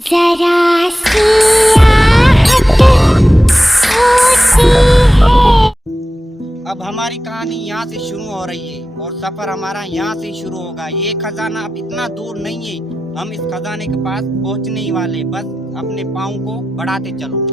जरा सी आहट होती है। अब हमारी कहानी यहाँ से शुरू हो रही है और सफर हमारा यहाँ से शुरू होगा। ये खजाना अब इतना दूर नहीं है, हम इस खजाने के पास पहुँचने ही वाले, बस अपने पाँव को बढ़ाते चलो।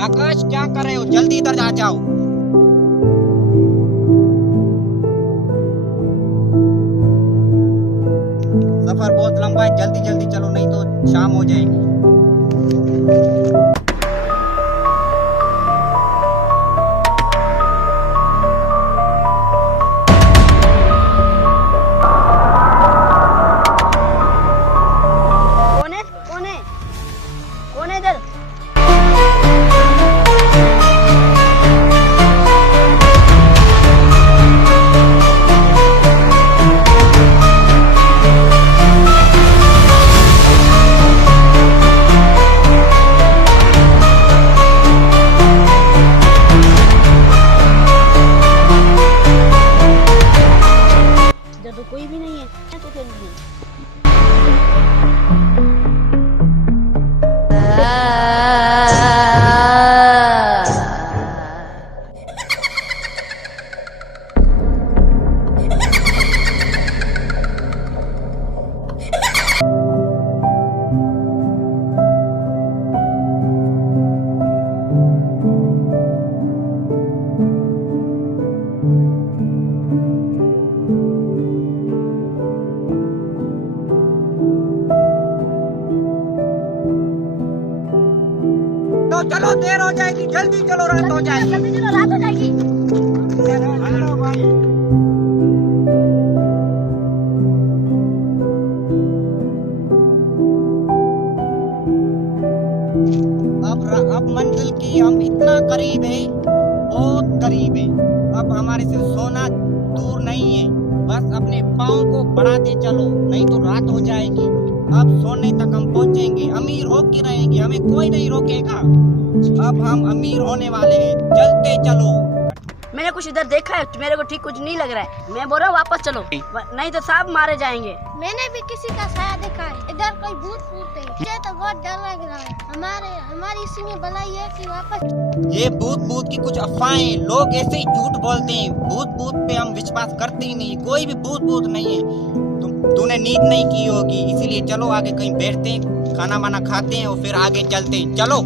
आकाश, क्या कर रहे हो? जल्दी इधर आ जाओ। सफर बहुत लंबा है, जल्दी जल्दी चलो, नहीं तो शाम हो जाएगी। कौन है? कौन है? कौन है इधर? इधर तो कोई भी नहीं है, तो फिर नहीं। तो चलो, देर हो जाएगी, जल्दी चलो, रात हो जाएगी। जल्दी चलो, रात हो जाएगी। चलो भाई। अब मंजिल की हम इतना करीब है, बहुत करीब है। अब हमारे से सोना दूर नहीं है, बस अपने पाँव को बढ़ाते चलो, नहीं तो रात हो जाएगी। अब सोने तक हम पहुंचेंगे, अमीर होके रहेंगे, हमें कोई नहीं रोकेगा। अब हम अमीर होने वाले हैं, चलते चलो। मैंने कुछ इधर देखा है, मेरे को ठीक कुछ नहीं लग रहा है। मैं बोल रहा हूँ वापस चलो, नहीं तो सब मारे जाएंगे। मैंने भी किसी का साया देखा है, इधर कोई भूत है। मुझे तो बहुत डर लग रहा है। हमारी इसी में भलाई है कि वापस। ये भूत की कुछ अफवाहें, लोग ऐसे ही झूठ बोलते हैं। भूत पे हम विश्वास करते ही नहीं, कोई भी भूत नहीं है। तूने नींद नहीं की होगी, इसीलिए चलो आगे कहीं बैठते हैं, खाना वाना खाते हैं और फिर आगे चलते हैं। चलो।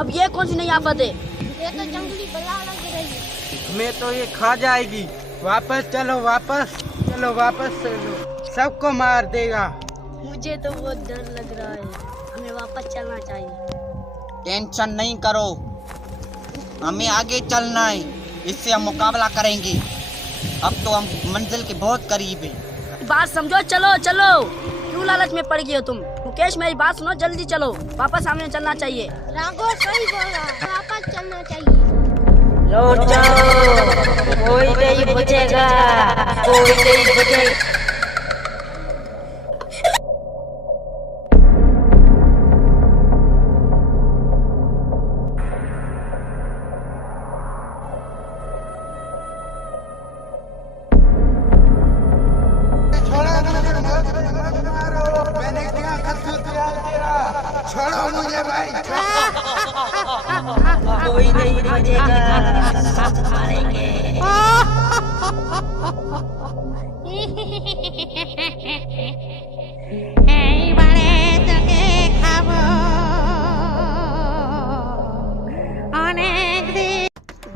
अब ये कौन सी नई आफत है? ये तो जंगली बला लग रही है। हमें तो ये खा जाएगी। वापस चलो, वापस चलो, वापस चलो, सबको मार देगा। मुझे तो बहुत डर लग रहा है, हमें वापस चलना चाहिए। टेंशन नहीं करो, हमें आगे चलना है, इससे हम मुकाबला करेंगे। अब तो हम मंजिल के बहुत करीब हैं। बात समझो, चलो चलो, क्यों लालच में पड़ गई हो तुम? मुकेश मेरी बात सुनो, जल्दी चलो, वापस सामने चलना चाहिए। राघव सही बोला, वापस चलना चाहिए। लौट जाओ, कोई नहीं बचेगा, कोई नहीं बचेगा। छोड़ो मुझे भाई। कोई नहीं बचेगा, सब मारेंगे।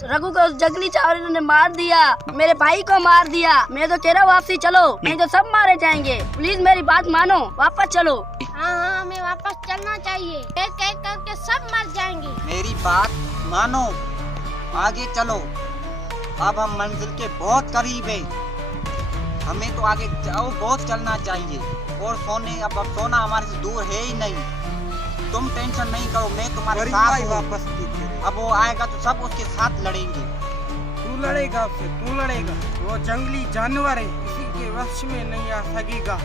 रघु को उस जंगली जानवर ने मार दिया, मेरे भाई को मार दिया। मैं तो कह रहा हूँ वापसी चलो, नहीं तो सब मारे जाएंगे। प्लीज मेरी बात मानो, वापस चलो। हाँ, हमें वापस चलना चाहिए, एक एक करके सब मर जाएंगे। मेरी बात मानो, आगे चलो। अब हम मंजिल के बहुत करीब है, हमें तो आगे जाओ, बहुत चलना चाहिए। और सोने अब सोना हमारे से दूर है ही नहीं। तुम टेंशन नहीं करो, मैं तुम्हारे साथ हूँ। वापस अब वो आएगा तो सब उसके साथ लड़ेंगे। तू लड़ेगा उससे, तू लड़ेगा। वो जंगली जानवर है, किसी के वश में नहीं आ सकेगा।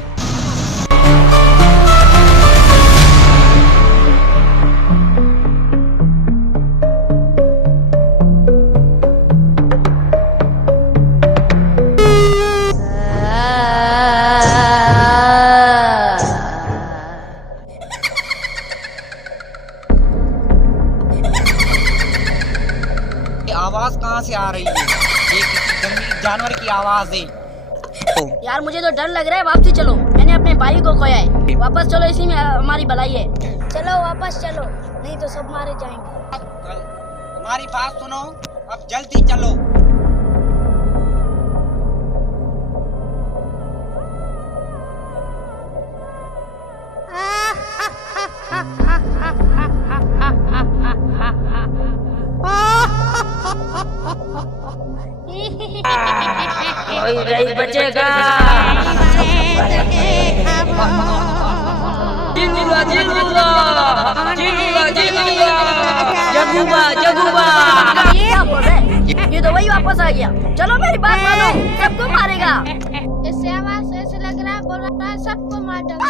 आवाज कहाँ से आ रही है? ये किसी जंगली जानवर की आवाज है। यार मुझे तो डर लग रहा है, वापसी चलो। मैंने अपने भाई को खोया है, वापस चलो, इसी में हमारी भलाई है। चलो वापस चलो, नहीं तो सब मारे जाएंगे। हमारी बात सुनो, अब जल्दी चलो। कोई नहीं बचेगा। जिंदुला जिंदुला जिंदुला जिंदुला, जगुबा जगुबा। क्या बोल रहे? ये तो वही वापस आ गया। चलो मेरी बात मानो, सबको मारेगा। इससे आवाज ऐसे लग रहा है, बोल रहा है सबको मार डालो।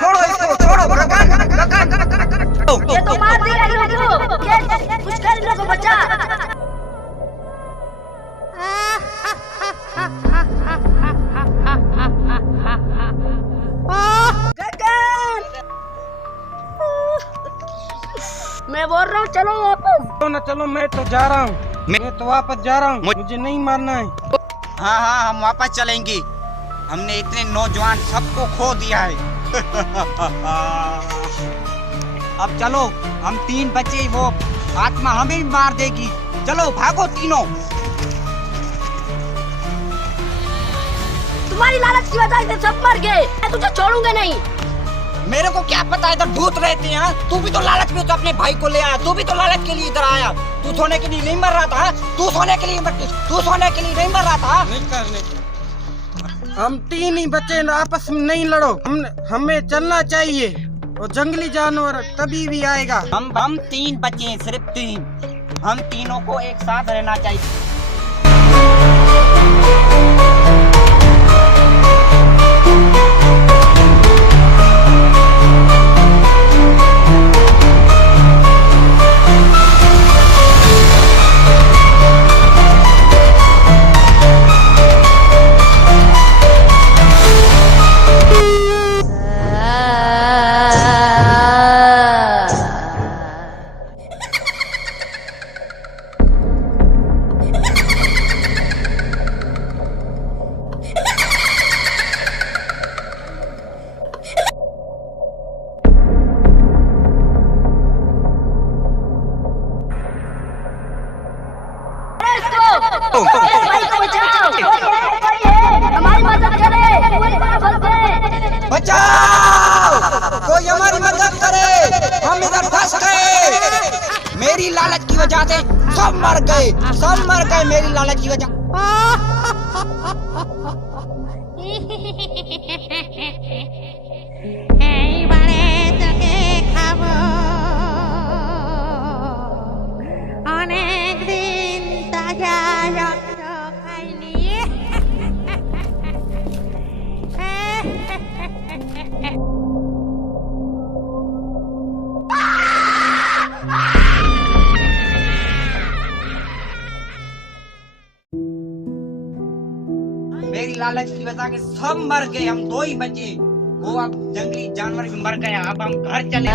छोड़ो इसको, छोड़ो गगन। ये तो मार दिया इन लोगों को। कुछ कर इन लोगों को, बचा। मैं बोल रहा हूँ चलो वापस। चलो ना, चलो, मैं तो जा रहा हूँ। मैं तो वापस जा रहा हूँ, मुझे नहीं मारना है। हाँ हाँ, हम वापस चलेंगे। हमने इतने नौजवान सबको खो दिया है। अब चलो, हम 3 बच्चे, वो आत्मा हमें भी मार देगी। चलो भागो तीनों। तुम्हारी लालच की वजह से सब मर गए, मैं तुझे छोड़ूंगा नहीं। मेरे को क्या पता इधर भूत रहते हैं। तू भी तो लालच में तो अपने भाई को ले आया, तू भी तो लालच के लिए इधर आया। तू सोने के लिए नहीं मर रहा था, तू सोने के लिए नहीं मर रहा था। नहीं करने, हम 3 ही बच्चे, आपस में नहीं लड़ो। हमें चलना चाहिए, वो जंगली जानवर तभी भी आएगा। हम 3 बच्चे हैं, सिर्फ 3। हम तीनों को एक साथ रहना चाहिए। वजह से सब मर गए मेरी लालच की वजह। এইবারে তোকে খাবো অনেক দিন তাজা রক্ত খাইনি मेरी लालच की वजह से सब मर गए, हम 2 ही बचे। वो अब जंगली जानवर भी मर गया, अब हम घर चले।